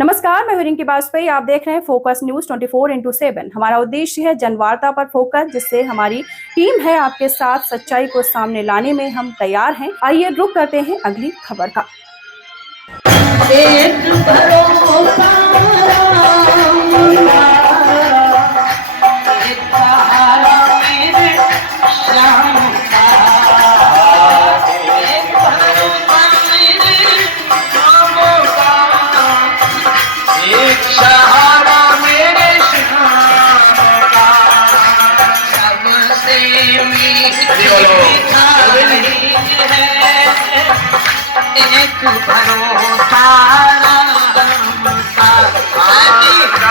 नमस्कार, मैं रिंकी बाजपेयी। आप देख रहे हैं फोकस न्यूज 24/7। हमारा उद्देश्य है जनवार्ता पर फोकस, जिससे हमारी टीम है आपके साथ सच्चाई को सामने लाने में हम तैयार हैं। आइए रुक करते हैं अगली खबर का। एक भरोसा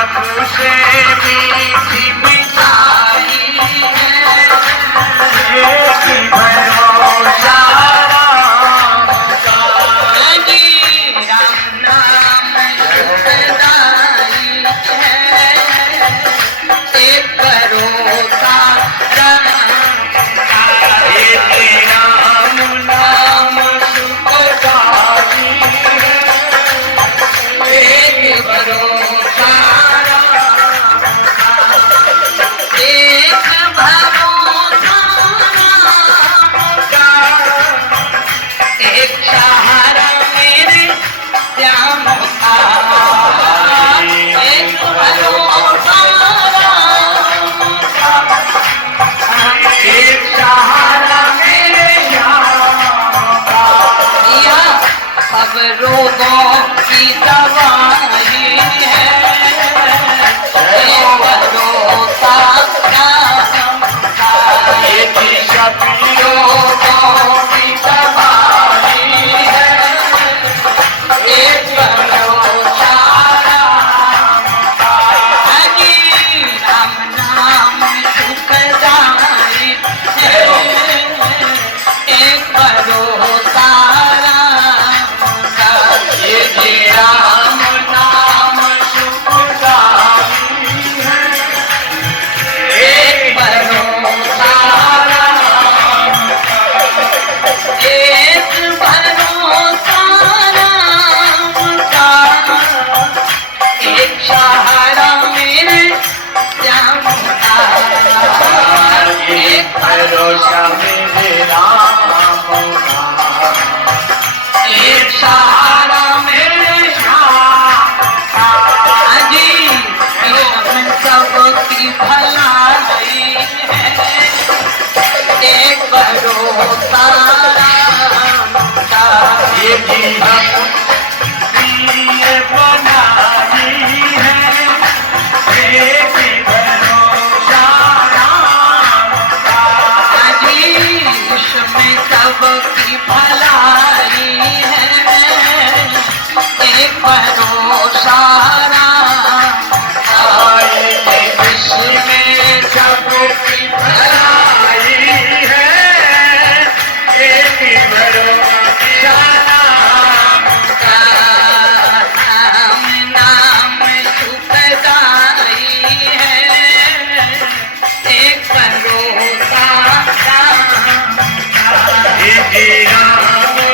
सबसे मीठी मिठाई है, एक भरोसा राम नाम सुखदाई है, एक भरोसा राम नाम सुखदाई है, एक भरोसा रोगों की दवाई है, भरोसा रोगों की दवाई है, एक भरोसा राम नाम सुखदाई है, एक भरोसा राम नाम सुखदाई है, एक भरोसा एक भरोसा राम का, एक सहारा मेरे श्याम का, एक भरोसा मेरे राम का, एक सहारा सबकी भलाई है, एक भरोसा ये भी हम प्रिय बनाई है, एक भरोसा इसमें सबकी भलाई है, एक भरोसा इसमें सबकी भलाई है, एक भरोसा राम नाम सुखदाई है, एक भरोसा राम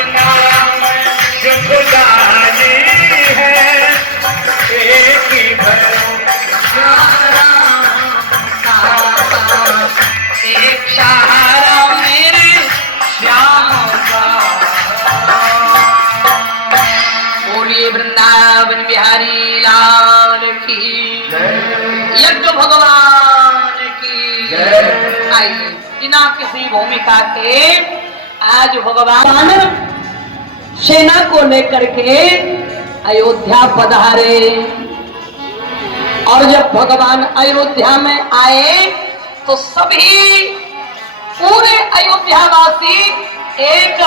नाम सुखदाई है, एक भरोसा एक सहारा मेरे श्याम का। बोलिए वृंदावन बिहारी लाल की यज्ञ भगवान की। आइए बिना किसी भूमिका के आज भगवान सेना को लेकर के अयोध्या पधारे, और जब भगवान अयोध्या में आए तो सभी पूरे अयोध्यावासी एक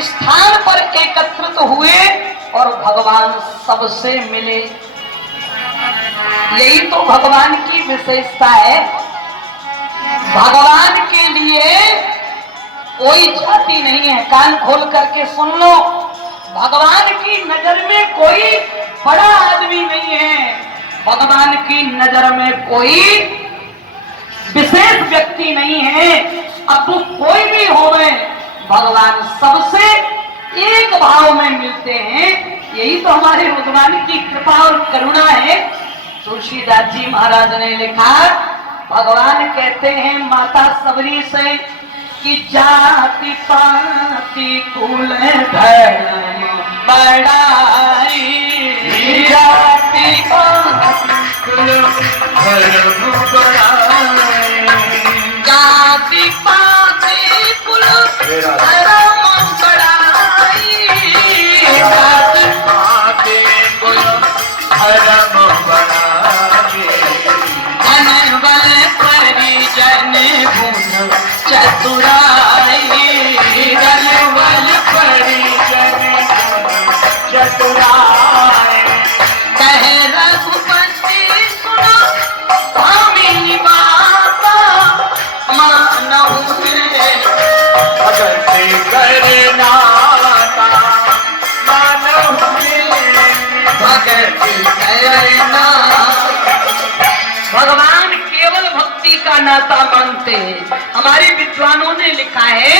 स्थान पर एकत्रित हुए और भगवान सबसे मिले। यही तो भगवान की विशेषता है। भगवान के लिए कोई जाति नहीं है। कान खोल करके सुन लो, भगवान की नजर में कोई बड़ा आदमी नहीं है, भगवान की नजर में कोई विशेष व्यक्ति नहीं है। अब तो कोई भी हो, भगवान सबसे एक भाव में मिलते हैं, यही तो हमारे भगवान की कृपा और करुणा है। तुलसीदास जी महाराज ने लिखा, भगवान कहते हैं माता सबरी से कि जाति पाति कुल धर्म बड़ाई, जाति पाति कुल धर्म बड़ाई, जाति पाति कुल धर्म बड़ाई, जाति पाति कुल धर्म बड़ाई, धन बल परिजन गुण चतुराई, धन बल परिजन चतुराई, कहे रघुपति सुनो भामिनी माता, मानव भगति करनाता, मानव भगति करना। भगवान केवल भक्ति का नाता मानते हैं। हमारे विद्वानों ने लिखा है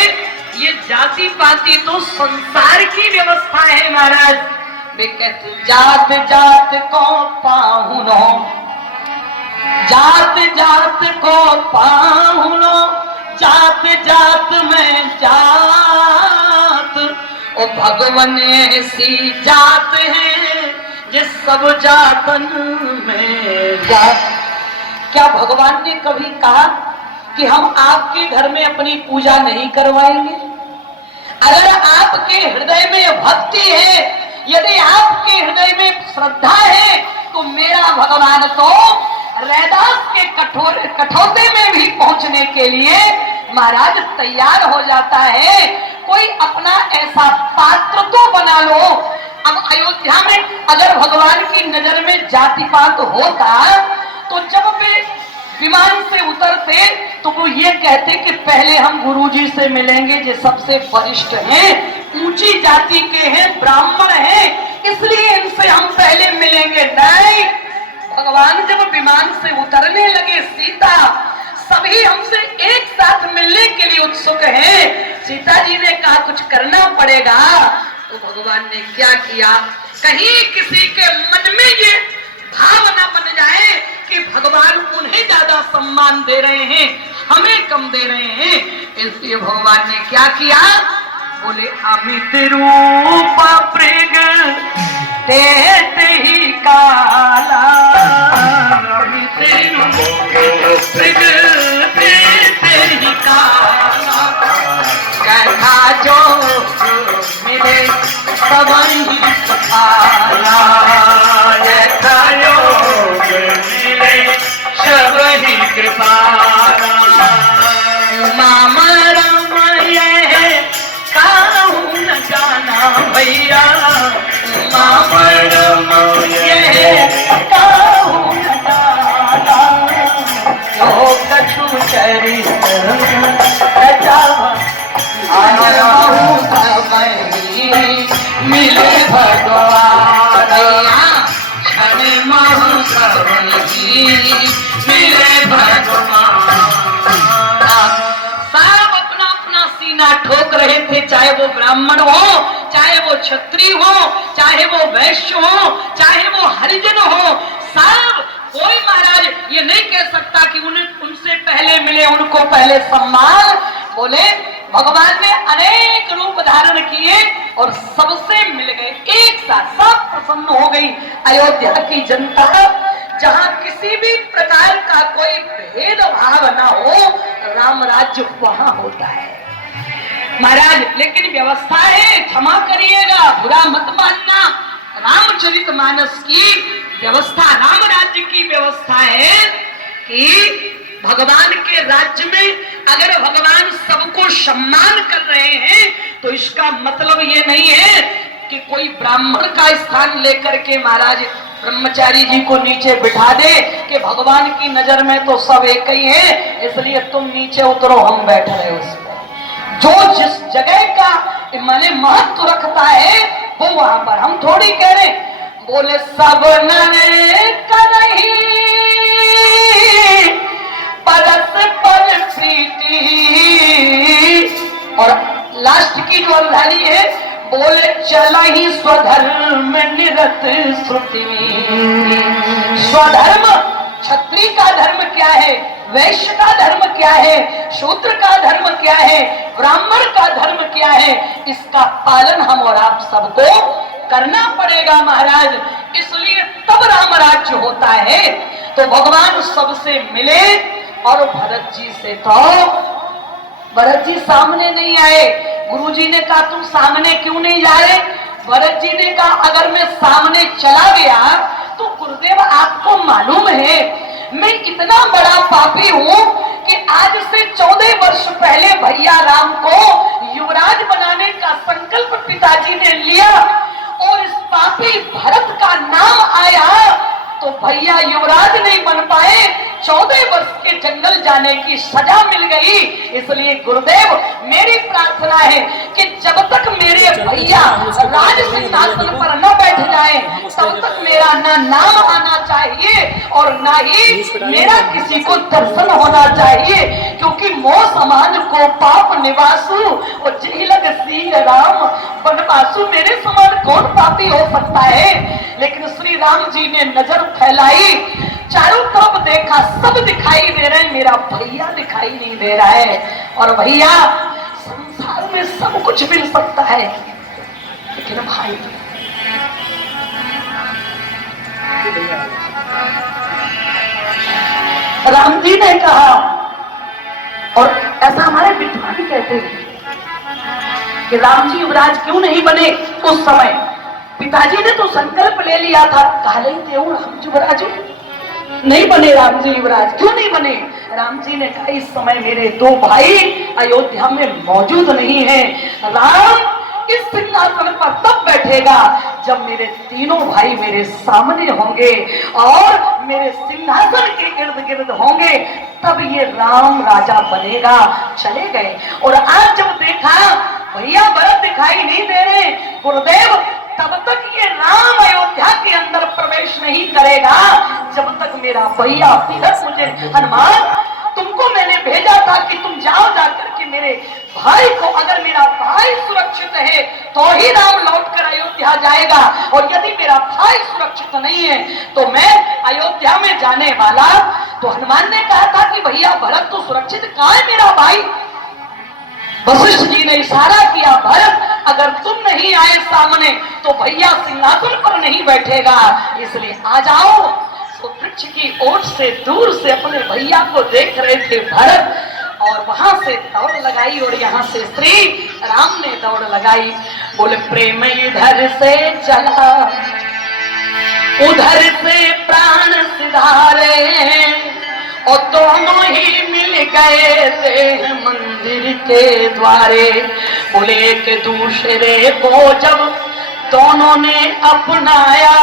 ये जाति पाति तो संसार की व्यवस्था है महाराज। वे कहते जात जात को पाहुनो, जात जात को पाहुनो, जात जात में जात, ओ भगवान ऐसी जात है जिस सब जातन में जात। क्या भगवान ने कभी कहा कि हम आपके घर में अपनी पूजा नहीं करवाएंगे? अगर आपके हृदय में भक्ति है, यदि आपके हृदय में श्रद्धा है, तो मेरा भगवान तो रैदास के कठौते में भी पहुंचने के लिए महाराज तैयार हो जाता है। कोई अपना ऐसा पात्र तो बना लो। अब अयोध्या में अगर भगवान की नजर में जाति पात होता तो जब वे विमान से उतरते तो वो ये कहते कि पहले हम गुरुजी से मिलेंगे, जो सबसे वरिष्ठ हैं, ऊंची जाति के हैं, ब्राह्मण हैं, इसलिए इनसे हम पहले मिलेंगे। नहीं, भगवान जब विमान से उतरने लगे, सीता सभी हमसे एक साथ मिलने के लिए उत्सुक हैं। सीता जी ने कहा कुछ करना पड़ेगा। तो भगवान ने क्या किया, कहीं किसी के मन में ये भावना बन जाए कि भगवान उन्हें ज्यादा सम्मान दे रहे हैं, हमें कम दे रहे हैं, इसलिए भगवान ने क्या किया, बोले अमित रूप मृग तेते ही काला, अमित रूप मृग तेते ही काला, कथा जो मिले सब ही पाला, यथा योग मिले सब ही कृपाला, मामा रमये काहू न जाना भैया, मामा रमये काहू न जाना, जो कछु चरित्र रचावा मिले भगवान, क्षण महु मिले भगवान। सब अपना अपना सीना ठोक रहे थे, चाहे वो ब्राह्मण हो, चाहे वो क्षत्रिय हो, चाहे वो वैश्य हो, चाहे वो हरिजन हो, सब कोई महाराज ये नहीं कह सकता कि उनसे पहले मिले, उनको पहले सम्मान। बोले भगवान ने अनेक रूप धारण किए और सबसे मिल गए, एक साथ सब प्रसन्न हो गई। अयोध्या की जनता, जहां किसी भी प्रकार का कोई भेदभाव ना हो, राम राज्य वहां होता है महाराज। लेकिन व्यवस्था है, क्षमा करिएगा, बुरा मत मानना, रामचरितमानस की व्यवस्था, राम राज्य की व्यवस्था है कि भगवान के राज्य में अगर भगवान सबको सम्मान कर रहे हैं तो इसका मतलब ये नहीं है कि कोई ब्राह्मण का स्थान लेकर के महाराज ब्रह्मचारी जी को नीचे बिठा दे कि भगवान की नजर में तो सब एक ही है, इसलिए तुम नीचे उतरो, हम बैठ रहे उस पर। जो जिस जगह का माने महत्व रखता है वो वहां पर, हम थोड़ी कह रहे बोले सब नरे करही परस्पर प्रीति, और लास्ट की जो अवधानी है बोले चला ही स्वधर्म निरत श्रुति। स्वधर्म, क्षत्रिय का धर्म क्या है, वैश्य का धर्म क्या है, शूद्र का धर्म क्या है, ब्राह्मण का धर्म क्या है, इसका पालन हम और आप सबको करना पड़ेगा महाराज। इसलिए तब राम राज्य होता है। तो भगवान सबसे मिले और भरत जी से तो भरत जी सामने नहीं आए। गुरुजी ने कहा तुम सामने क्यों नहीं जा रहे? भरत जी ने कहा अगर मैं सामने चला गया तो गुरुदेव आपको मालूम है मैं इतना बड़ा पापी हूँ कि आज से 14 वर्ष पहले भैया राम को युवराज बनाने का संकल्प पिताजी ने लिया और इस पापी भरत का नाम आया तो भैया युवराज नहीं बन पाए, 14 वर्ष के जंगल जाने की सजा मिल गई। इसलिए गुरुदेव मेरी प्रार्थना है कि जब तक मेरे भैया राज सिंहासन पर न बैठ जाए तब तक मेरा ना नाम आना चाहिए और ना ही मेरा किसी को दर्शन होना चाहिए, क्योंकि मोह समाज को पाप निवासु और जिलग सिंह राम बनवासु, मेरे समान कौन पापी हो सकता है। लेकिन श्री राम जी ने नजर फैलाई, चारों तरफ देखा, सब दिखाई दे रहे हैं, मेरा भैया दिखाई नहीं दे रहा है। और भैया संसार में सब कुछ मिल सकता है लेकिन भाई राम जी ने कहा, और ऐसा हमारे विद्वान कहते हैं कि राम जी युवराज क्यों नहीं बने उस समय। पिताजी ने तो संकल्प ले लिया था, काले देव राम युवराज नहीं बने, राम जी युवराज क्यों नहीं बने? राम जी ने कहा इस समय मेरे 2 भाई अयोध्या में मौजूद नहीं है। राम इस सिंहासन पर तब बैठेगा जब मेरे तीनों भाई मेरे सामने होंगे और मेरे सिंहासन के इर्द गिर्द होंगे, तब ये राम राजा बनेगा। चले गए और आज जब देखा भैया भरत दिखाई नहीं दे रहे, गुरुदेव तब तक ये राम अयोध्या के अंदर प्रवेश नहीं करेगा जब तक मेरा भैया भरत मुझे, हनुमान तुमको मैंने भेजा था कि तुम जाओ जाकर के मेरे भाई को, अगर मेरा भाई सुरक्षित है तो ही राम लौटकर अयोध्या जाएगा, और यदि मेरा भाई सुरक्षित नहीं है तो मैं अयोध्या में जाने वाला। तो हनुमान ने कहा था कि भैया भरत तो सुरक्षित, कहाँ है मेरा भाई? वशिष्ठ जी ने इशारा किया, भरत अगर तुम नहीं आए सामने तो भैया सिंहासन पर नहीं बैठेगा, इसलिए आ जाओ। तो वृक्ष की ओट से दूर से अपने भैया को देख रहे थे भरत, और वहां से दौड़ लगाई और यहाँ से श्री राम ने दौड़ लगाई। बोले प्रेम इधर से चला उधर से प्राण सिधारे, और दोनों ही मिल गए थे मंदिर के द्वारे। बोले एक दूसरे को जब दोनों ने अपनाया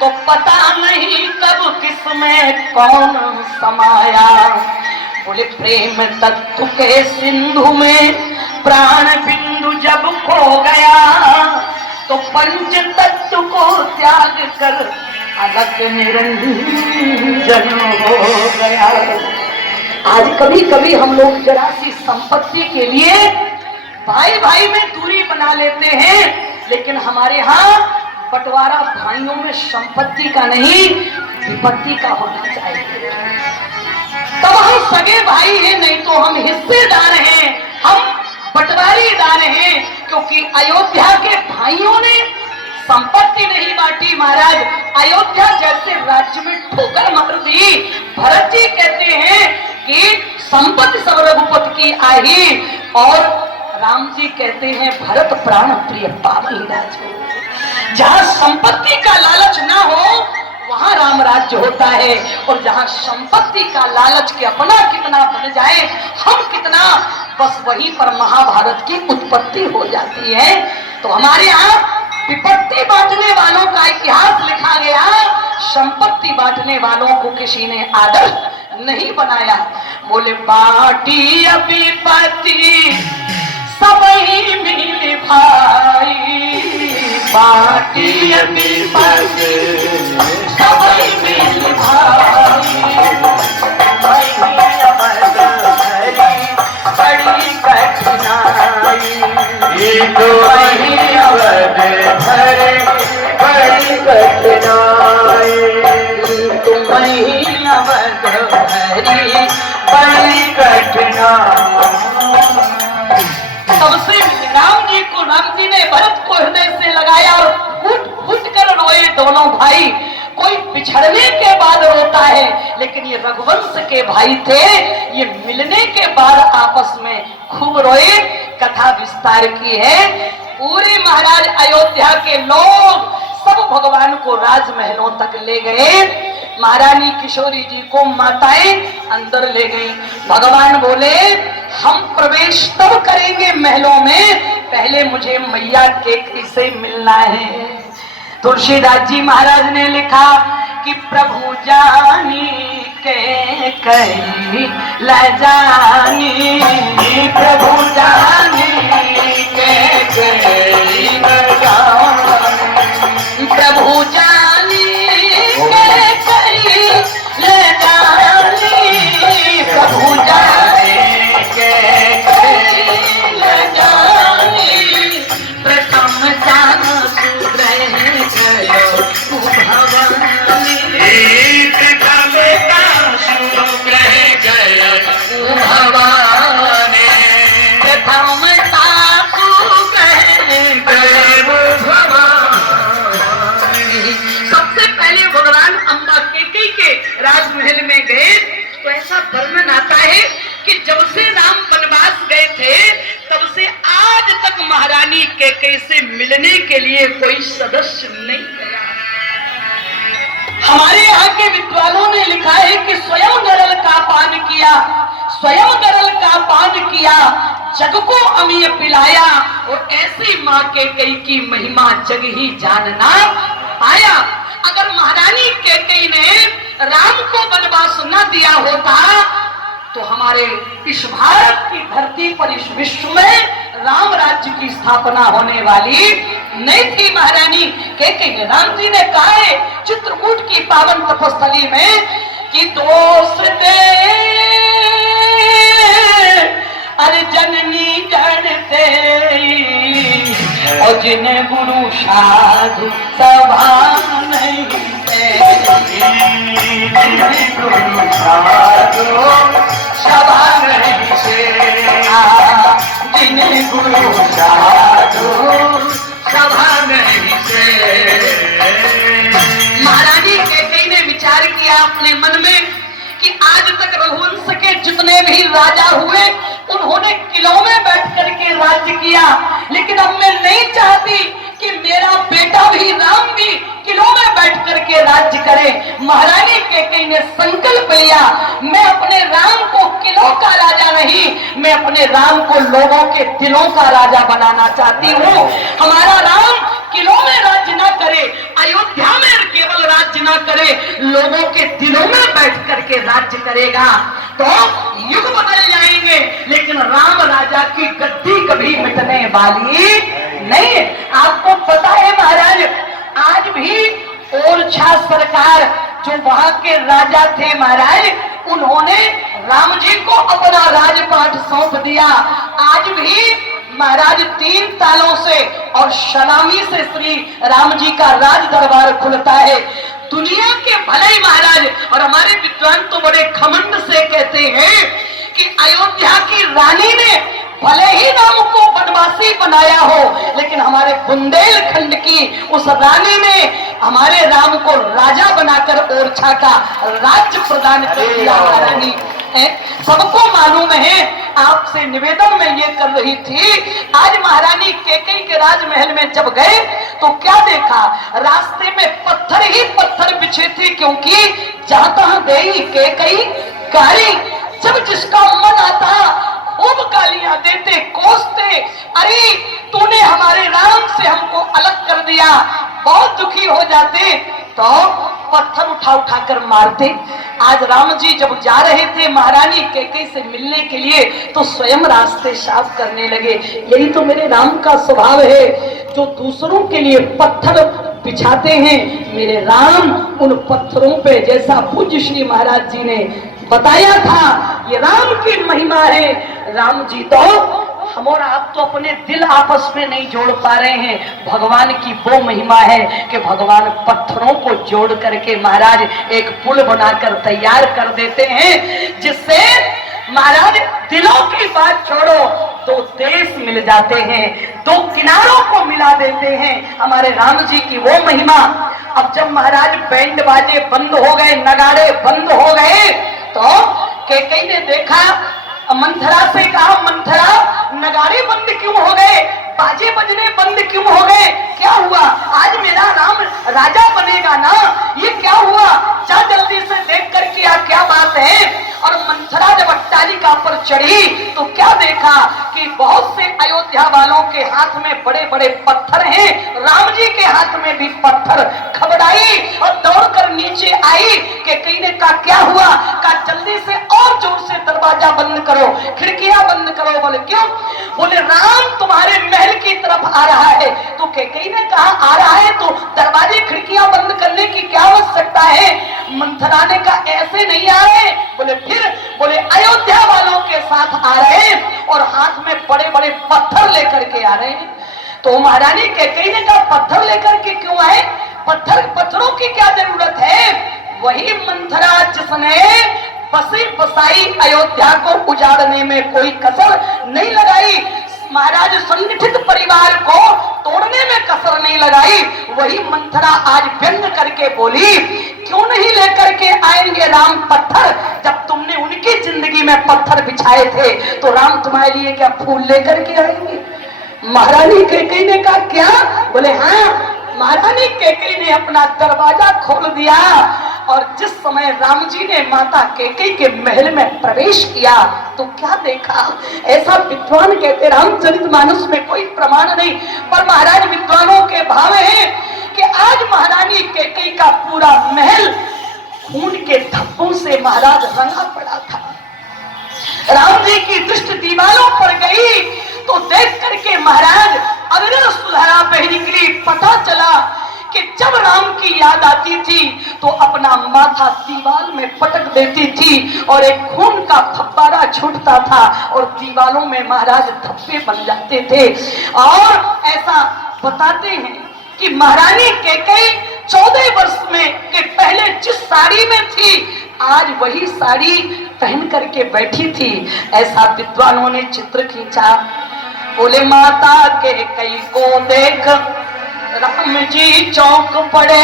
तो पता नहीं कब किसमें कौन समाया। बोले प्रेम तत्व के सिंधु में प्राण बिंदु जब खो गया तो पंच तत्व को त्याग कर अलग निरंजन हो गया। आज कभी कभी हम लोग जरा सी संपत्ति के लिए भाई भाई में दूरी बना लेते हैं, लेकिन हमारे यहाँ बंटवारा भाइयों में संपत्ति का नहीं विपत्ति का होना चाहिए। तब हम सगे भाई हैं, नहीं तो हम हिस्सेदार हैं, हम बंटवारीदार हैं, क्योंकि अयोध्या के भाइयों ने संपत्ति नहीं बांटी महाराज, अयोध्या जैसे राज्य में ठोकर मार दी। भरत जी कहते हैं कि संपत्ति सब रघुपति की आई, और राम जी कहते हैं भरत प्राण प्रिय पावनी राज। जहां संपत्ति का लालच ना हो वहां राम राज्य होता है, और जहां संपत्ति का लालच के अपना कितना बन जाए, हम कितना, बस वहीं पर महाभारत की उत्पत्ति हो जाती है। तो हमारे यहाँ विपत्ति बांटने वालों का इतिहास लिखा गया, संपत्ति बांटने वालों को किसी ने आदर्श नहीं बनाया। बोले बाटी अभी पति सब ही मिल भाई, बाटी अभी पति सब ही मिल भाई, बड़ी कठिनाई दोनों भाई, कोई बिछड़ने के बाद रोता है, लेकिन ये रघुवंश के भाई थे, ये मिलने के बाद आपस में खूब रोए। कथा विस्तार की है। पूरे महाराज अयोध्या के लोग सब भगवान को राजमहलों तक ले गए। महारानी किशोरी जी को माताएं अंदर ले गई। भगवान बोले हम प्रवेश तब करेंगे महलों में, पहले मुझे मैया केकई से मिलना है। तुलसीदास जी महाराज ने लिखा कि प्रभु जानी के कही ल जानी, प्रभु जानी के कही ल जानी, प्रभु जानी के कही ल जानी, प्रभु जानी के कही ल जानी, प्रथम जान सुग्रह गयो भवानी, प्रथम जान सुग्रह गयो भवानी, प्रथम जान सुग्रह गयो भवानी। सबसे पहले भगवान अम्बा केकई के राजमहल में गए तो ऐसा वर्णन आता है कि जब से राम वनवास गए थे तब से आज तक महारानी केकई से मिलने के लिए कोई सदस्य नहीं गया। हमारे यहाँ के विद्वानों ने लिखा है कि स्वयं गरल का पान किया, स्वयं गरल का पान किया, जग को अमीय पिलाया, और ऐसी माँ केकई की महिमा जग ही जानना आया। अगर महारानी केकई ने राम को वनवास न दिया होता तो हमारे इस भारत की धरती पर, इस विश्व में राम राज्य की स्थापना होने वाली नहीं थी। महारानी केकई ने, राम जी ने कहा है चित्रकूट की पावन तपस्थली में कि दोष दे अरे जननी जानते और जिन्हें गुरु साधु सभा नहीं गुरु साधु सभा नहीं से, जिन्हें गुरु साधु सभा नहीं से। महारानी केकई ने विचार किया अपने मन में कि आज तक रघुवंश के जितने भी राजा हुए उन्होंने किलों में बैठ करके राज्य किया, लेकिन अब मैं नहीं चाहती कि मेरा बेटा भी राम भी किलों में बैठ करके राज्य करे। महारानी केकई ने संकल्प लिया, मैं अपने राम को किलों का राजा नहीं, मैं अपने राम को लोगों के दिलों का राजा बनाना चाहती हूँ। हमारा राम किलों में राज्य ना करे, अयोध्या में केवल राज्य ना करे, लोगों के दिलों में बैठ करके राज्य करेगा तो युग बदल जाएंगे, लेकिन राम राजा की गद्दी कभी मिटने वाली नहीं है। आपको पता है महाराज, आज भी ओरछा सरकार जो वहां के राजा थे महाराज, उन्होंने राम जी को अपना राजपाट सौंप दिया। आज भी महाराज 3 तालों से और सलामी से श्री राम जी का राज दरबार खुलता है। दुनिया के भले ही महाराज और हमारे विद्वान तो बड़े घमंड से कहते हैं कि अयोध्या की रानी ने भले ही राम को वनवासी बनाया हो, लेकिन हमारे बुंदेलखंड की उस रानी ने हमारे राम को राजा बनाकर ओरछा का राज्य प्रदान कर दिया। महारानी सबको मालूम है, आपसे निवेदन में ये कर रही थी। आज महारानी केकई के राजमहल में जब गए तो क्या देखा, रास्ते में पत्थर ही पत्थर बिछे थे, क्योंकि जहां तहां गई केकई गाली, जब जिसका मन आता खूब गालियां देते, कोसते, अरे तूने हमारे राम से हमको अलग कर दिया। बहुत दुखी हो जाते तो पत्थर उठा उठा कर मारते। आज राम जी जब जा रहे थे महारानी केकई से मिलने के लिए तो स्वयं रास्ते साफ करने लगे। यही तो मेरे राम का स्वभाव है, जो दूसरों के लिए पत्थर बिछाते हैं, मेरे राम उन पत्थरों पे, जैसा पूज्य श्री महाराज जी ने बताया था, ये राम की महिमा है। राम जी तो हम और आप तो अपने दिल आपस में नहीं जोड़ पा रहे हैं, भगवान की वो महिमा है कि भगवान पत्थरों को जोड़ करके महाराज एक पुल बनाकर तैयार कर देते हैं, जिससे महाराज दिलों की बात छोड़ो तो देश मिल जाते हैं। दो किनारों को मिला देते हैं हमारे राम जी की वो महिमा। अब जब महाराज बैंड बाजे बंद हो गए, नगाड़े बंद हो गए, तो कैकेयी ने देखा, मंथरा से कहा, मंथरा नगाड़े बंद क्यों हो गए, बाजे बजने बंद क्यों हो गए, क्या हुआ, आज मेरा राम राजा बनेगा ना, ये क्या हुआ, जा जल्दी से देख कर के आ, क्या बात है। और मंथरा जब अट्टालिका पर चढ़ी तो क्या देखा कि बहुत से अयोध्या वालों के हाथ में बड़े बड़े पत्थर हैं, राम जी के हाथ में भी पत्थर। घबराई और दौड़कर नीचे आई। कैकेयी ने कहा क्या हुआ, कहा जल्दी से और जोर से दरवाजा बंद करो, खिड़कियां बंद करो। बोले क्यों, बोले राम तुम्हारे महल की तरफ आ रहा है। तो कैकेयी ने कहा आ रहा है तो दरवाजे खिड़कियां बंद करने की क्या आवश्यकता है। मंथरा ने कहा ऐसे नहीं आ रहे। बोले फिर, बोले अयोध्या वालों के साथ आ रहे हैं और हाथ में बड़े बड़े पत्थर लेकर के आ रहे हैं। तो महारानी कैकेयी ने कहा पत्थर लेकर के क्यों आए, पत्थरों की क्या जरूरत है। वही मंथरा जिसने बसी बसाई अयोध्या को उजाड़ने में कोई कसर नहीं लगाई, महाराज संगठित परिवार को तोड़ने में कसर नहीं लगाई, वही मंथरा आज व्यंग करके बोली क्यों नहीं लेकर के आएंगे राम पत्थर, जब तुमने उनकी जिंदगी में पत्थर बिछाए थे तो राम तुम्हारे लिए क्या फूल लेकर के आएंगे। महारानी कैकेयी ने कहा क्या, बोले हाँ। महारानी कैकेयी ने अपना दरवाजा खोल दिया और जिस समय राम जी ने माता कैकेयी के महल में प्रवेश किया तो क्या देखा। ऐसा विद्वान कहते, रामचरितमानस में कोई प्रमाण नहीं, पर महाराज विद्वानों के भाव है कि आज महारानी कैकेयी का पूरा महल खून के धब्बों से महाराज रंगा पड़ा था। राम जी की दृष्टि दीवारों पर गई तो देख करके महाराज अगर सुधारा बह निकली। पता चला कि जब राम की याद आती थी तो अपना माथा दीवार में पटक देती थी और एक खून का फव्वारा छूटता था और दीवारों में महाराज धब्बे बन जाते थे। और ऐसा बताते हैं कि महारानी कैकेयी 14 वर्ष में के पहले जिस साड़ी में थी आज वही साड़ी पहन करके बैठी थी। ऐसा विद्वानों ने चित्र खींचा। बोले माता कैकेयी को देख राम जी चौंक पड़े,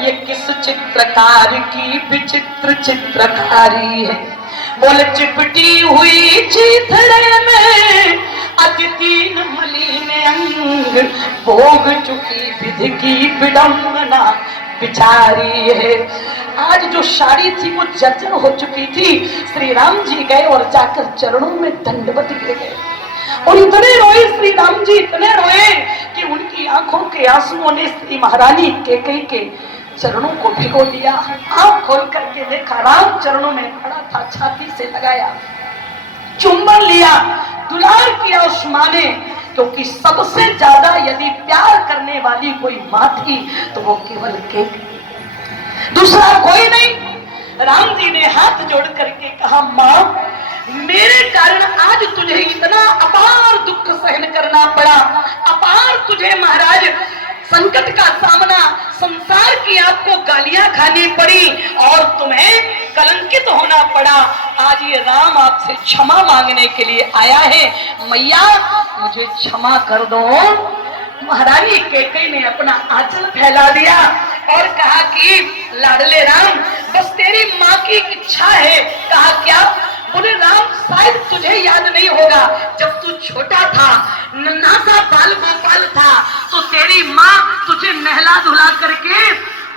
ये किस चित्रकार की विचित्र चित्रकारी है। बोले चिपटी हुई चीथड़े में अति दीन मलिन अंग, भोग चुकी विधि की विडंबना बिचारी है। आज जो साड़ी थी वो जर्जर हो चुकी थी। श्री राम जी गए और जाकर चरणों में दंडवत गिर गए और इतने रोए श्री राम जी, इतने रोए कि उनकी आंखों के आंसुओं ने श्री महारानी कैकेयी के चरणों को भिगो दिया। आंख खोल करके देखा राम चरणों में खड़ा था, छाती से लगाया, चुंबन लिया, दुलार किया उस माँ ने, क्योंकि सबसे ज्यादा यदि प्यार करने वाली कोई माँ थी तो वो केवल कैकेयी, दूसरा कोई नहीं। राम जी ने हाथ जोड़ करके कहा माँ मेरे कारण आज तुझे इतना अपार दुख सहन करना पड़ा, अपार तुझे महाराज संकट का सामना, संसार की आपको गालियां खानी पड़ी और तुम्हें कलंकित होना पड़ा। आज ये राम आपसे क्षमा मांगने के लिए आया है, मैया मुझे क्षमा कर दो। महारानी कैकेयी ने अपना आंचल फैला दिया और कहा कि लाडले राम बस तेरी माँ की इच्छा है। कहा क्या, बोले राम शायद तुझे याद नहीं होगा, जब तू छोटा था, नन्हा सा बाल गोपाल था, तो तेरी माँ तुझे नहला धुला करके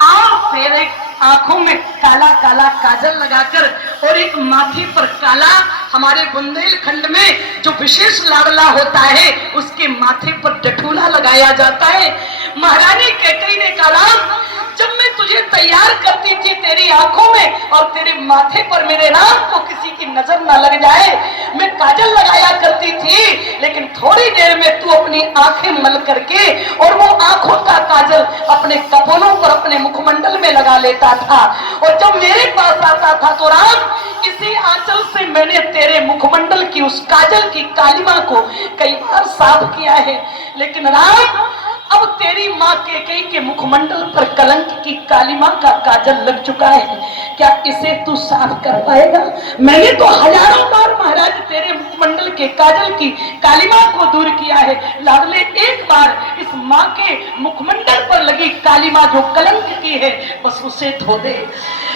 और फिर एक आंखों में काला काला काजल लगाकर और एक माथे पर काला, हमारे बुंदेलखंड में जो विशेष लाडला होता है उसके माथे पर डठूला लगाया जाता है। महारानी कैकेयी ने कहा राम जब मैं तुझे तैयार करती थी तेरी आंखों में और तेरे माथे पर मेरे राम को किसी की नजर न लग जाए, मैं काजल लगाया करती थी, लेकिन थोड़ी देर में तू अपनी आंखें मल करके और वो आंखों का काजल अपने कपोलों पर, अपने मुखमंडल में लगा लेता था। और जब मेरे पास आता था तो राम इसी आंचल से मैंने तेरे मुखमंडल की उस काजल की कालिमा को कई बार साफ किया है, लेकिन राम अब तेरी माँ कैकेयी के मुखमंडल पर कलंक की कालिमा का काजल लग चुका है। क्या इसे तू साफ कर पाएगा? मैंने तो हजारों बार महाराज तेरे मुखमंडल के काजल की कालिमा को दूर किया है। लाडले एक बार इस माँ के मुखमंडल पर लगी कालिमा जो कलंक की है बस उसे धो दे।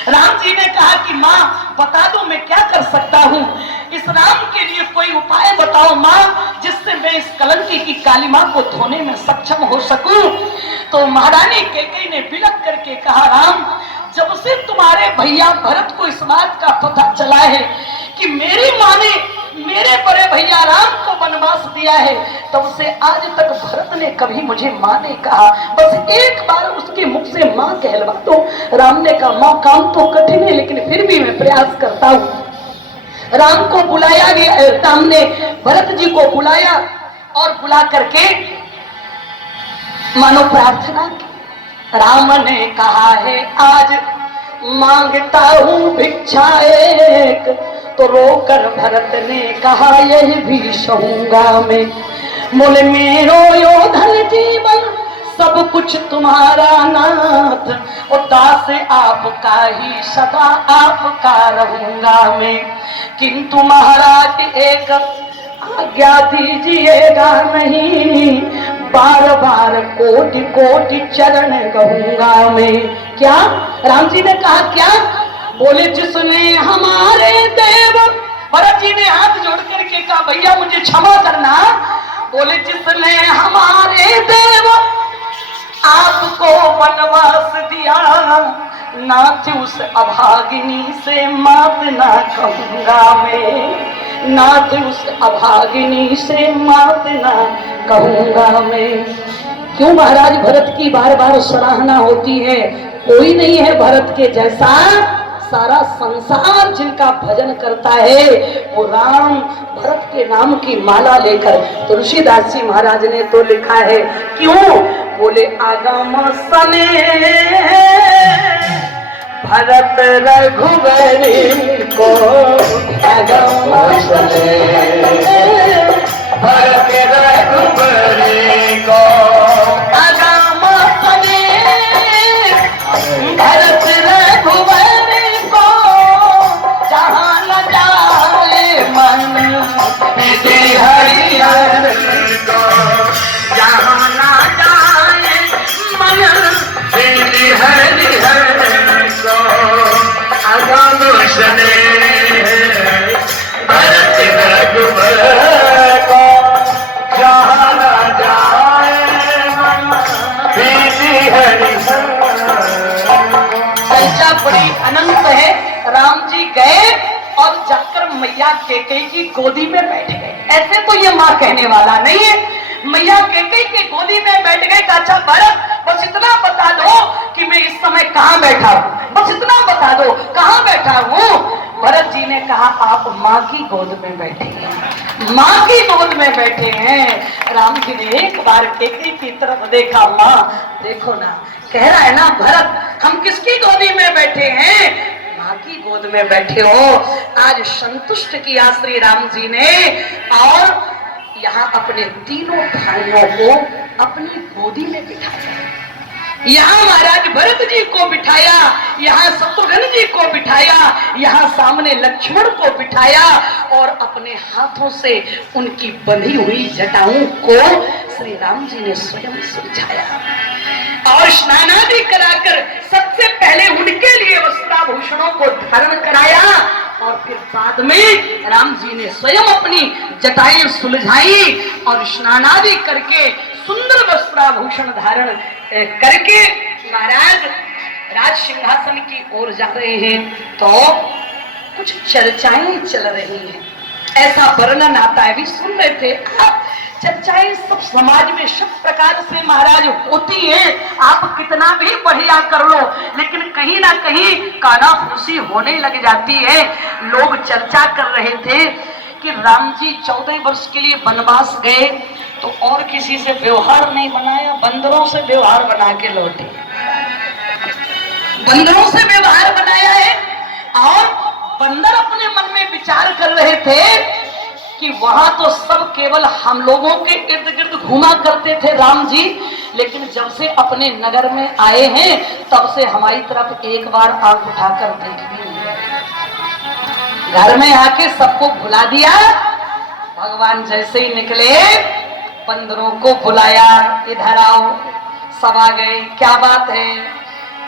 राम जी ने कहा कि माँ बता दो मैं क्या कर सकता हूँ, इस राम के लिए कोई उपाय बताओ माँ जिससे मैं इस कलंकी की कालिमा को धोने में सक्षम हो सकूं। तो महारानी कैकेयी ने बिलख करके कहा राम जब से तुम्हारे भैया भरत को इस बात का पता चला है कि मेरी माँ ने मेरे बड़े भैया राम को वनवास दिया है तब से आज तक भरत ने कभी मुझे माँ नहीं कहा, बस एक बार उसके मुख से माँ कहलवा दो। राम ने कहा माँ काम तो कठिन है लेकिन फिर भी मैं प्रयास करता हूँ। राम को बुलाया गया, राम ने भरत जी को बुलाया और बुला करके मानो प्रार्थना की। राम ने कहा है आज मांगता हूँ भिक्षा एक, तो रोकर भरत ने कहा यही भी सहूंगा मैं। बोले मेरो यो धन जीवन सब कुछ तुम्हारा नाथ, और दास आपका ही सदा आपका रहूंगा मैं। किंतु महाराज एक आज्ञा दीजिएगा नहीं, बार बार कोटि कोटि चरण कहूंगा मैं। क्या? राम जी ने कहा क्या? बोले जिसने हमारे देव, भरत जी ने हाथ जोड़ करके कहा भैया मुझे क्षमा करना। बोले जिसने हमारे देव आपको वनवास दिया, नाथ उस अभागिनी से मात ना कहूंगा मैं, नाथ उस अभागिनी से मात ना कहूंगा मैं। क्यों महाराज भरत की बार बार सराहना होती है? कोई नहीं है भरत के जैसा, सारा संसार जिनका भजन करता है वो राम भरत के नाम की माला लेकर। तुलसीदास जी महाराज ने तो लिखा है क्यों? बोले आगम सने भरत रघुबरी को, आगम सने भरत रघुबरी को, आगम सने भरत रघुबरी को, जहाँ न जाए मन श्री हरिहर को, जहाँ न जाए मन श्री हरिहर को, आगम सने भरत रघुबर को, जहाँ न जाए मन श्री हरिहर। चर्चा बड़ी अनंत है। राम जी गए और जाकर मैया कैकेयी की गोदी में बैठ गए। ऐसे तो ये माँ कहने वाला नहीं है। मैया कैकेयी की गोदी में बैठ गए। अच्छा भरत बस इतना बता दो कि मैं इस समय कहाँ बैठा हूँ, बस इतना बता दो कहाँ बैठा हूँ। भरत जी ने कहा आप माँ की गोद में बैठे हैं, माँ की गोद में बैठे हैं। राम जी ने एक बार कैकेयी की तरफ देखा, माँ देखो ना, कह रहा है ना भरत हम किसकी गोदी में बैठे हैं? माँ की गोद में बैठे हो। आज संतुष्ट किया श्री राम जी ने और यहाँ अपने तीनों भाइयों को अपनी गोदी में बिठाया। यहाँ महाराज भरत जी को बिठाया, यहाँ शत्रुघ्न जी को बिठाया, यहाँ सामने लक्ष्मण को बिठाया और अपने हाथों से उनकी बंधी हुई जटाओं को श्री राम जी ने स्वयं सुलझाया और स्नानादि कराकर सबसे पहले उनके लिए वस्त्राभूषणों को धारण कराया और फिर बाद में राम जी ने स्वयं अपनी जटाएं सुलझाई और स्नानादि करके सुंदर वस्त्राभूषण धारण करके महाराज राज सिंहासन की ओर जा रहे हैं तो कुछ चर्चाएं चल रही हैं। ऐसा वर्णन आता है, भी सुन रहे थे आप। चर्चाएं सब समाज में सब प्रकार से महाराज होती है। आप कितना भी बढ़िया कर लो लेकिन कहीं ना कहीं कानाफूसी होने लग जाती है। लोग चर्चा कर रहे थे कि राम जी 14 वर्ष के लिए वनवास गए तो और किसी से व्यवहार नहीं बनाया, बंदरों से व्यवहार बना के लौटे। बंदरों से व्यवहार बनाया है और बंदर अपने मन में विचार कर रहे थे कि वहां तो सब केवल हम लोगों के इर्द गिर्द घूमा करते थे राम जी, लेकिन जब से अपने नगर में आए हैं तब से हमारी तरफ एक बार आंख उठाकर देख भी नहीं। घर में आके सबको भुला दिया। भगवान जैसे ही निकले बंदरों को बुलाया, इधर आओ। सब आ गए, क्या बात है,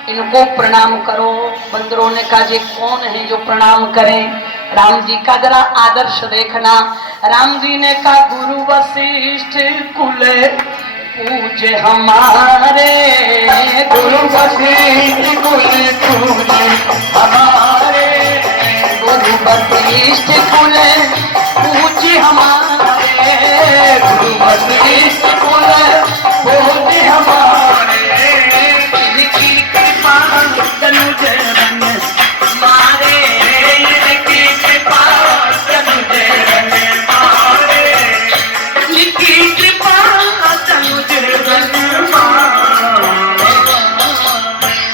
इनको प्रणाम करो। बंदरों ने कहा ये कौन है जो प्रणाम करें, राम जी का जरा आदर्श देखना। राम जी ने कहा गुरु वशिष्ठ कुल पूज्य हमारे, गुरु वशिष्ठ कुल पूज्य हमारे, गुरु वशिष्ठ कुल पूज्य हमारे, गुरु वशिष्ठ कुल पूज्य हमारे, इनकी कृपा तनुज रंग मारे, इनकी कृपा तनुज रंग मारे, इनकी कृपा तनुज रंग मारे।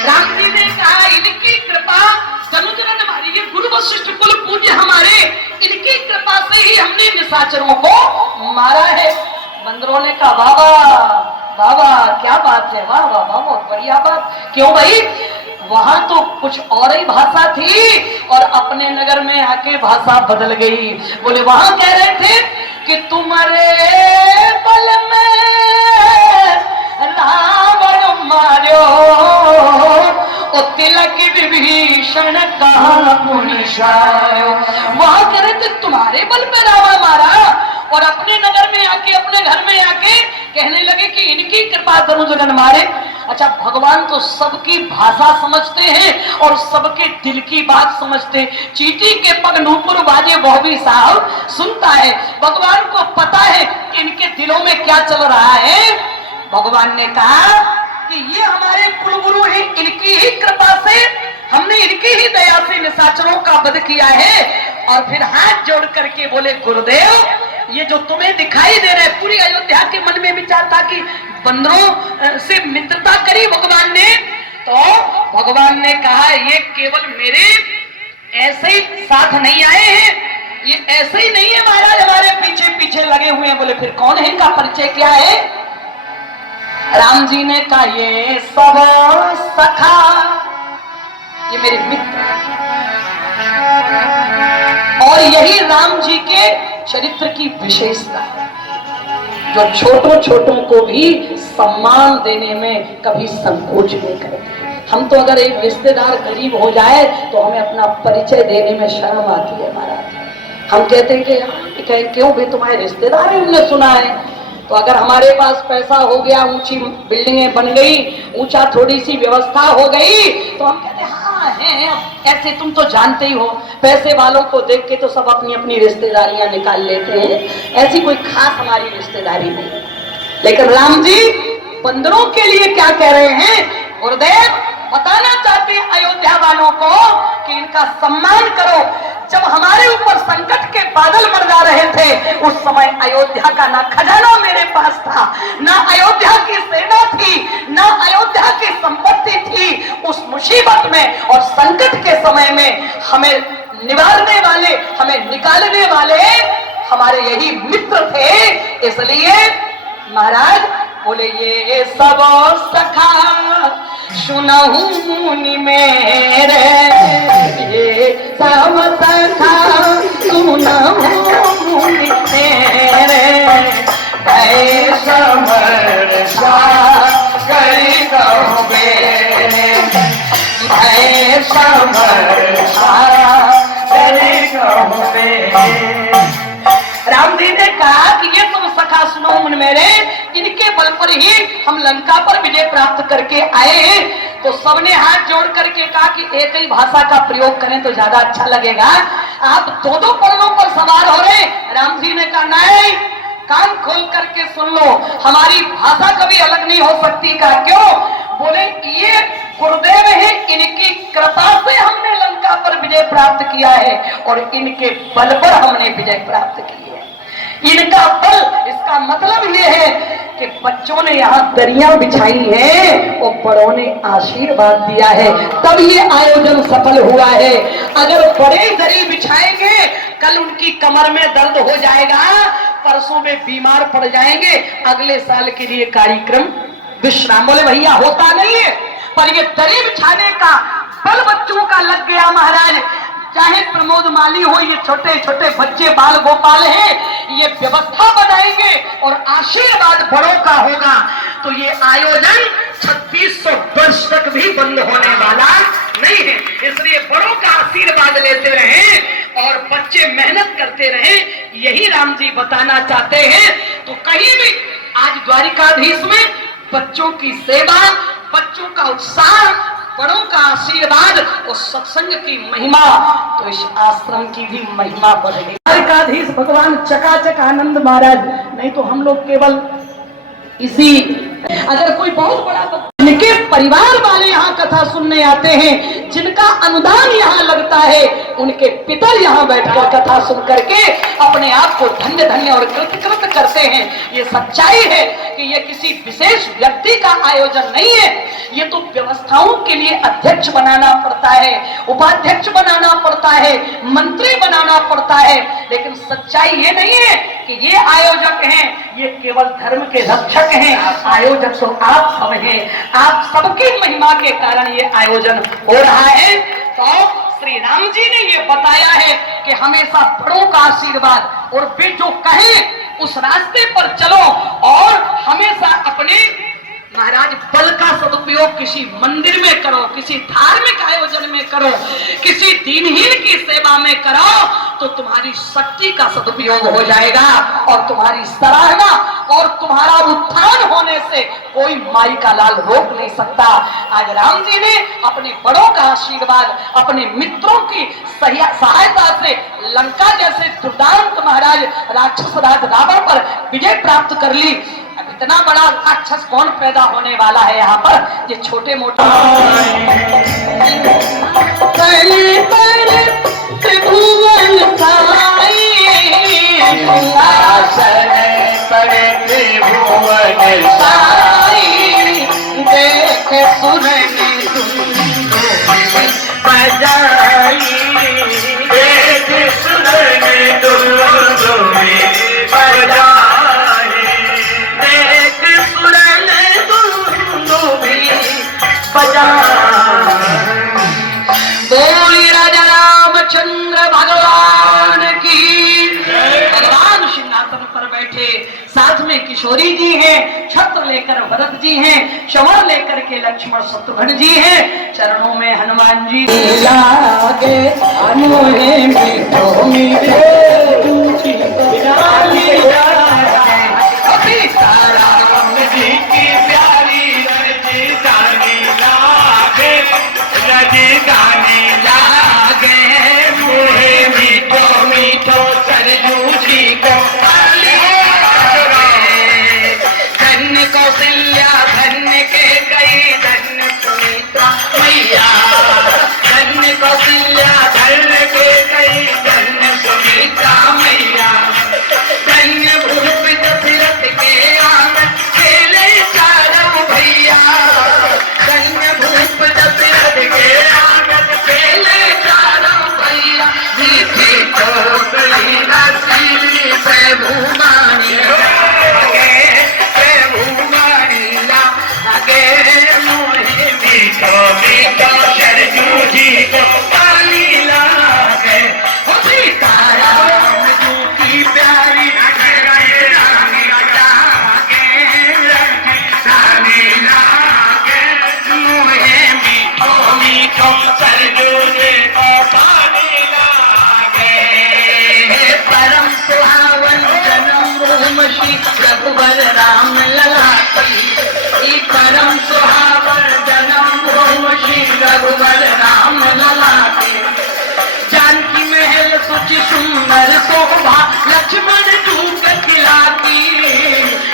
राम जी ने कहा इनकी कृपा तनुज रंग मारी, ये गुरु वशिष्ठ कुल पूज्य हमारे, इनकी कृपा से ही हमने निशाचरों को मारा है। बंदरों ने कहा बाबा बाबा क्या बात है, वाह वाह वाह बहुत बढ़िया बात। क्यों भाई, वहां तो कुछ और ही भाषा थी और अपने नगर में आके भाषा बदल गई। बोले वहां कह रहे थे कि तुम्हारे बल में रावण मारो, ओ तिलक विभीषण का पुनिशायो। वहां कह रहे थे तुम्हारे बल में रावण मारा और अपने नगर में आके अपने घर में आके कहने लगे कि इनकी कृपा तनुजगन मारे। अच्छा, भगवान तो सबकी भाषा समझते हैं और सबके दिल की बात समझते। चींटी के पग नूपुर बाजे वह भी साहब सुनता है। भगवान को पता है कि इनके दिलों में क्या चल रहा है। भगवान ने कहा कि ये हमारे कुलगुरु हैं, इनकी ही कृपा से हमने इनकी ही दया से निशाचरों का वध किया है। और फिर हाथ जोड़ करके बोले गुरुदेव ये जो तुम्हें दिखाई दे रहा है, पूरी अयोध्या के मन में विचार था कि बंदरों से मित्रता करी भगवान ने, तो भगवान ने कहा ये केवल मेरे ऐसे ही साथ नहीं आए हैं, ये ऐसे ही नहीं है महाराज हमारे पीछे पीछे लगे हुए हैं। बोले फिर कौन है, इनका परिचय क्या है। राम जी ने कहा ये सब सखा, ये मेरे मित्र, और यही राम जी के चरित्र की विशेषता है, जो छोटों छोटों को भी सम्मान देने में कभी संकोच नहीं करते। हम तो अगर एक रिश्तेदार गरीब हो जाए तो हमें अपना परिचय देने में शर्म आती है महाराज। हम कहते हैं कि क्यों भी तुम्हारे रिश्तेदार है, उन्होंने सुना है। तो अगर हमारे पास पैसा हो गया, ऊंची बिल्डिंगें बन गई, ऊंचा थोड़ी सी व्यवस्था हो गई, तो हम कहते हैं हाँ है, ऐसे तुम तो जानते ही हो, पैसे वालों को देख के तो सब अपनी अपनी रिश्तेदारियां निकाल लेते हैं, ऐसी कोई खास हमारी रिश्तेदारी नहीं। लेकिन राम जी बंदरों के लिए क्या कह रहे हैं, गुरुदेव बताना चाहते हैं अयोध्या वालों को कि इनका सम्मान करो। जब हमारे ऊपर संकट के बादल बरसा रहे थे उस समय अयोध्या का ना खजाना मेरे पास था, ना अयोध्या की सेना थी, ना अयोध्या की संपत्ति थी। उस मुसीबत में और संकट के समय में हमें निवारने वाले, हमें निकालने वाले हमारे यही मित्र थे। इसलिए महाराज बोले ये सब सखा सुनहु मुनि मेरे, ये सब सखा सुनहु मुनि मेरे, ऐसा वर्षा करी कहोगे, ऐसा वर्षा करी कहोगे। राम जी ने कहा कि ये तुम सखा सुनो मुन मेरे, इनके बल पर ही हम लंका पर विजय प्राप्त करके आए। तो सबने हाथ जोड़ करके कहा कि एक ही भाषा का प्रयोग करें तो ज्यादा अच्छा लगेगा। आप दो दो पलड़ों पर सवार हो रहे। राम जी ने कहा नहीं, कान खोल करके सुन लो, हमारी भाषा कभी अलग नहीं हो सकती। का क्यों? बोले ये गुरुदेव है, इनकी कृपा से हमने लंका पर विजय प्राप्त किया है और इनके बल पर हमने विजय प्राप्त की है। इनका बल, इसका मतलब ये है कि बच्चों ने यहाँ दरियां बिछाई हैं और बड़ों ने आशीर्वाद दिया है, तब ये आयोजन सफल हुआ है। अगर बड़े दरी बिछाएंगे, कल उनकी कमर में दर्द हो जाएगा, परसों में बीमार पड़ जाएंगे, अगले साल के लिए कार्यक्रम विश्राम। बोले भैया होता नहीं है, पर ये दरी बिछाने का बल बच्चों का लग गया महाराज। चाहे प्रमोद माली हो, ये छोटे छोटे बच्चे बाल गोपाल हैं, ये व्यवस्था बनाएंगे और आशीर्वाद बड़ों का होगा, तो ये आयोजन 3600 वर्ष तक भी बंद होने वाला नहीं है। इसलिए बड़ों का आशीर्वाद लेते रहें और बच्चे मेहनत करते रहें, यही राम जी बताना चाहते हैं। तो कहीं भी आज द्वारिकाधीश में बच्चों की सेवा, बच्चों का उत्साह, बड़ों का आशीर्वाद और सत्संग की महिमा, तो इस आश्रम की भी महिमा बढ़ गई। द्वारिकाधीश भगवान चकाचक आनंद महाराज, नहीं तो हम लोग केवल इसी, अगर कोई बहुत बड़ा जिनके परिवार वाले यहाँ कथा सुनने आते हैं, जिनका अनुदान यहाँ लगता है, उनके पितर यहाँ बैठकर कथा सुन करके अपने आप को धन्य धन्य और कृतकृत करते हैं। ये सच्चाई है कि ये किसी विशेष व्यक्ति का आयोजन नहीं है, ये तो व्यवस्थाओं के लिए अध्यक्ष बनाना पड़ता है, उपाध्यक्ष बनाना पड़ता है, मंत्री बनाना पड़ता है, लेकिन सच्चाई ये नहीं है कि ये आयोजक हैं, ये केवल धर्म के रक्षक हैं। आयोजक तो आप सब हैं, आप सबकी महिमा के कारण ये आयोजन हो रहा है। तो श्री राम जी ने ये बताया है कि हमेशा बड़ों का आशीर्वाद और वे जो कहें उस रास्ते पर चलो, और हमेशा अपने महाराज बल का सदुपयोग किसी मंदिर में करो, किसी धार्मिक आयोजन में करो, किसी दीनहीन की सेवा में करो, तो तुम्हारी शक्ति का सदुपयोग हो जाएगा और तुम्हारी सराहना और तुम्हारा उत्थान होने से कोई माई का लाल रोक नहीं सकता। आज राम जी ने अपने बड़ों का आशीर्वाद, अपने मित्रों की सहायता से लंका जैसे दुर्दांत महाराज राक्षस राज रावण पर विजय प्राप्त कर ली। इतना बड़ा राक्षस कौन पैदा होने वाला है यहाँ पर, ये छोटे मोटे देखे सुने बोली राजा रामचंद्र भगवान की। भगवान सिंहासन पर बैठे, साथ में किशोरी जी हैं, छत्र लेकर भरत जी हैं, चमर लेकर के लक्ष्मण शत्रुघ्न जी हैं, चरणों में हनुमान जी लागे अनुहे में तो मेरे सीताराम जी की प्यारी रजदानी लागे, रजदानी लागे मुहे मीठो मीठो सरजू जी को धन्य कौशल्या धन्य के कई धन्य सुनीता मैया, धन्य कौशल्या धन्य के कई धन्य सुनीता मैया, धन्य भूप दशरथ के आंगन खेले चारों भैया, धन्य भूप दशरथ के आंगन खेले चारों भैया, मीठी चौकड़ी रसीली से भूमानी जी को पानी लागे, सीताराम जी की प्यारी रानी लागे, रानी लागे मुहे मीठो मीठो सरजू जी को पानी लागे। परम सुहावन जन्म भूमि श्री रघुवर राम लला की, परम सुहावन जन्म भूमि श्री रघुवर राम लला की, जानकी महल सुचि सुंदर शोभा लक्ष्मण चूक खिला की,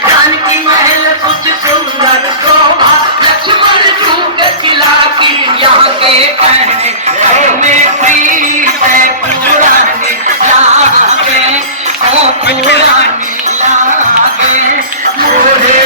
जानकी महल सुचि सुंदर शोभा लक्ष्मण चूक खिला की, यहाँ के कहने में प्रीत है पुरानी लागे, ओ पुरानी लागे मोरे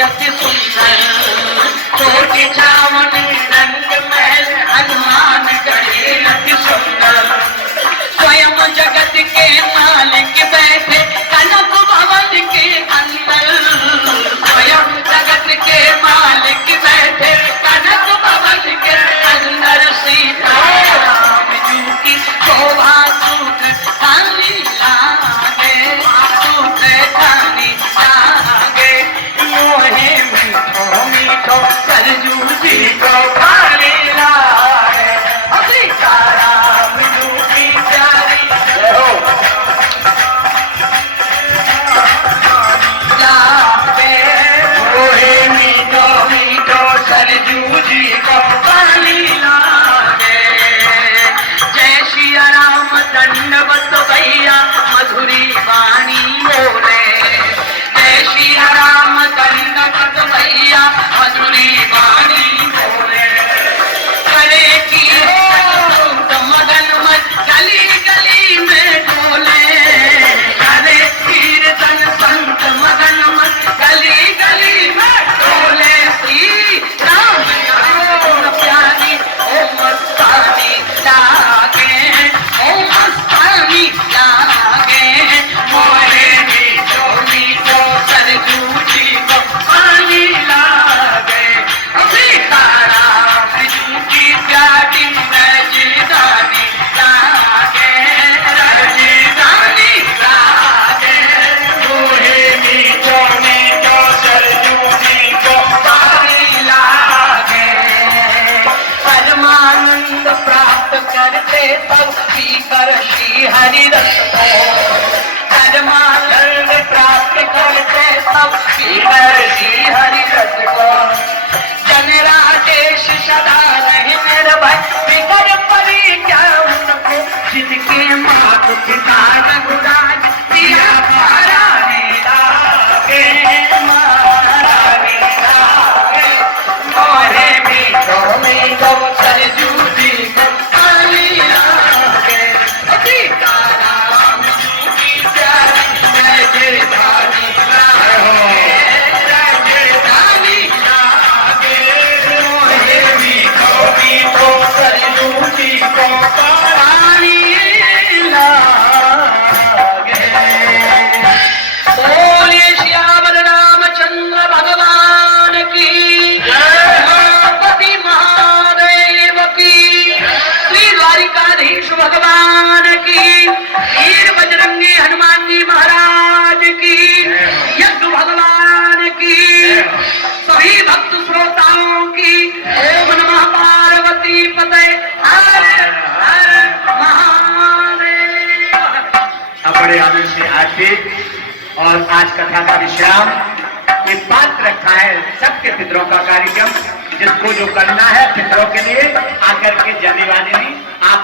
अति सुंदर, कोटि छावन रंग महल हनुमान गढ़े अति सुंदर। स्वयं जगत के मालिक बैठे कनक भवन के अंदर, स्वयं जगत के मालिक बैठे कनक भवन के अंदर। सीता राम जी की शोभा सूत्र खानी लागे, सूत्र खानी लागे। मोहे मीठो मीठो सरजू जी को खानी लागे। सीता राम जी की प्यारी लागे। मोहे मीठो मीठो सरजू जी को पानी लागे। जय सिया राम दंडवत भैया मधुरी वाणी बोले। जय सिया राम दंडवत भैया मधुरी वाणी बोले। करे की हो मगन मन गली गली में डोले। करे कीर्तन संत मगन मन गली गली में डोले। श्री राम नाम प्यारी ओ मस्तानी लागे, ओ मस्तानी लागे। मोहे मीठो मीठो सरजू जी को पानी लागे। सीता राम जी की प्यारी राजधानी लागे, राजधानी लागे। मोहे मीठो मीठो सरजू जी को पानी लागे। परमानंद प्राप्त करते सब पीकर श्री हरि रस को। परमानंद प्राप्त करते सब पीकर श्री हरि रस को। जन राजेश सदा रहे निर्भय बिगर परी क्या उनको। जिनके मात पिता रघुराज दिया महारानी लागे, महारानी लागे। मोहे मीठो मीठो सरजू जी को पानी लागे। सीता राम जी की प्यारी राजधानी लागे, राजधानी लागे। मोहे मीठो मीठो सरजू जी को पानी लागे। बोलिए श्यामल रामचंद्र भगवान की, गणपति महादेव की, श्री द्वारिकाधीश भगवान की, वीर बजरंगी हनुमान जी महाराज की, यज्ञ भगवान की, सभी भक्त श्रोताओं की ओम नमः पार्वती पते हर हर महादेव। अपने आदर से आके और आज कथा का विश्राम ये पात्र रखा है सबके पितरों का कार्यक्रम, जिसको जो करना है पितरों के लिए आकर के जल्दीबाजी नहीं आप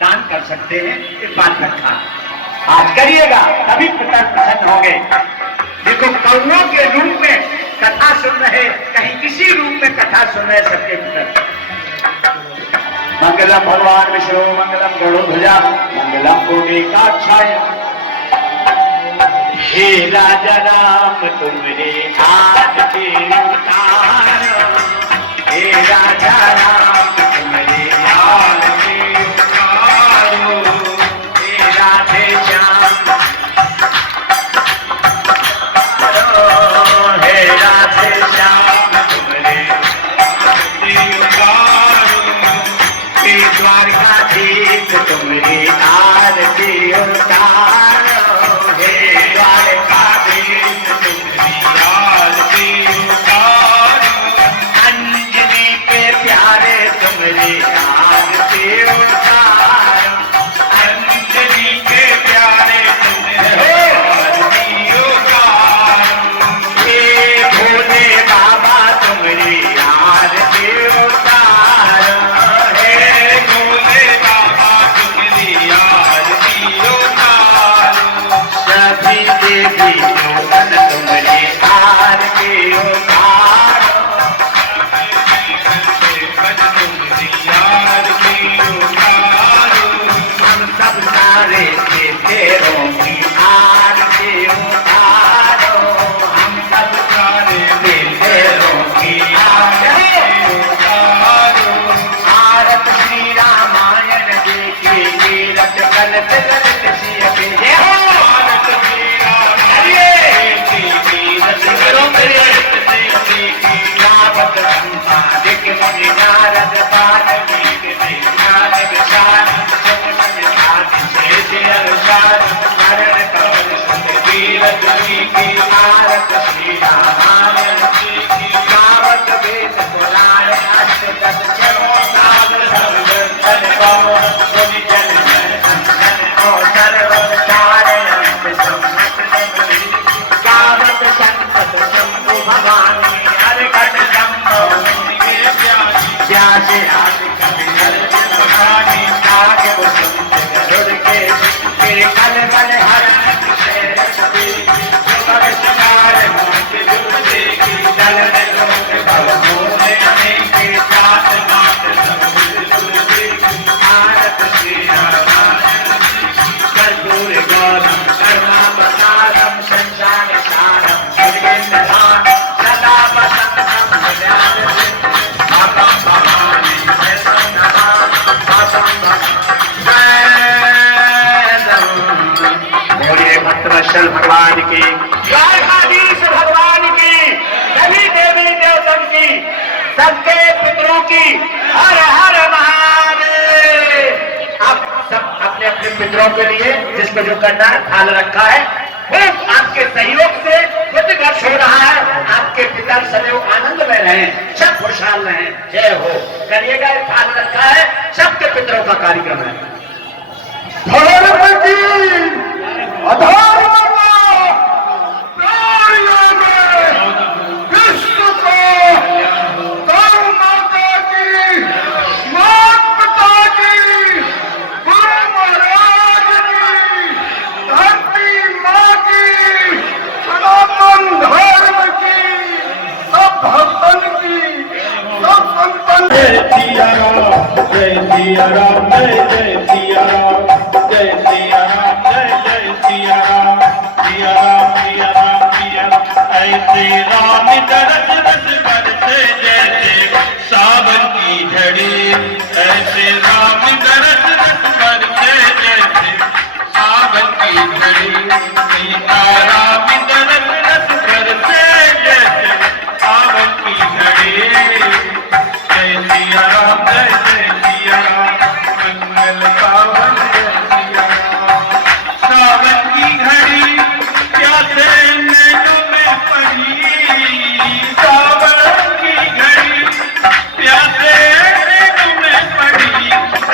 दान कर सकते हैं। ये पात्र रखा आज करिएगा तभी पितर प्रसन्न होंगे। देखो कौनों के रूप में कथा सुन रहे, कहीं किसी रूप में कथा सुन रहे सबके पितर। मंगलम भगवान विष्णु मंगलम गरुड़ध्वजा मंगलम कोटि काक्षाय। हे राजा राम तुमरे हाथ के उतार। हे राजा राम तुमरे हाथ के उतारो। हे राधे श्याम हे राधे श्याम तुमरे हाथ के उतारो। हे द्वारकाधीश तुमरे आरती उतारो। हे द्वारकाधीश तुमरी आरती उतारो। अंजनी के प्यारे गावत संसारिक मुनि नारद वाल्मीकि ज्ञान विशाल सुन संसार शेष अनुसार शरण कमल संगीर दुनि की आरत श्री रामायण की गावत वेद पुराण अष्ट दश चरो नाद सर्वजन पाओ मुनि जन संतन और सर्वं कारयंत सम्मत जमनि गावत संतत शंभु भवानी हरघट शंभो व्यास आदि कवि अर्जुन मुनि काग वसुंत गरुड़ के कल बल हरण वत्सल भगवान की, द्वारकाधीश भगवान की, सभी देवी देवतन की, सबके पितरों की हर हर महादेव। आप सब अपने अपने पितरों के लिए जिसको जो करना है थाल रखा है, खूब आपके सहयोग से प्रतिवर्ष हो रहा है। आपके पितर सदैव आनंद में रहें, सब खुशहाल रहें, जय हो करिएगा। थाल रखा है, सबके पितरों का कार्यक्रम है। जय सिया राम जय सिया राम जय जय सिया राम जय सिया राम जय जय सिया राम सिया राम सिया राम सिया राम। ऐसे राम दरस रस बरसे जैसे सावन की झड़ी, ऐसे राम दरस रस बरसे जैसे सावन की झड़ी। सीता राम दरस रस बरसे जैसे सावन की झड़ी। जय सिया राम जय जय सिया राम मंगल पावन जय सिया राम। सावन की घड़ी प्यासे नैनों में पड़ी, सावन की घड़ी प्यासे नैनों में पड़ी।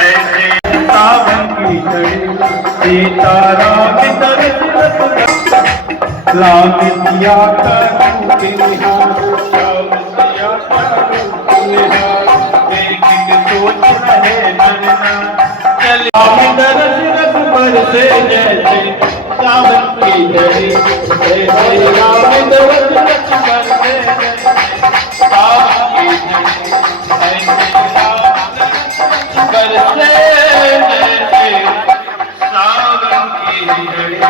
ऐसे सावन की घड़ी सीता राम दरस रस राम सिया का रूप निहार, राम सिया का रूप निहार। सोच रहे मनना चल राम दरस रस बरसे जैसे सावन की झड़ी। जैसे राम दरस रस बरसे जैसे सावन की झड़ी। ऐसे राम दरस रस बरसे जैसे सावन की झड़ी।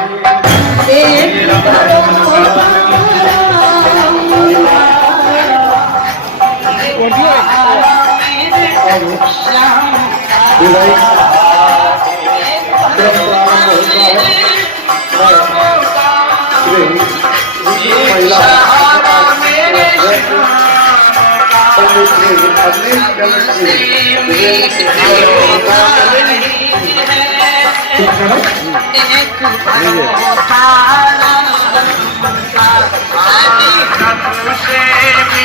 से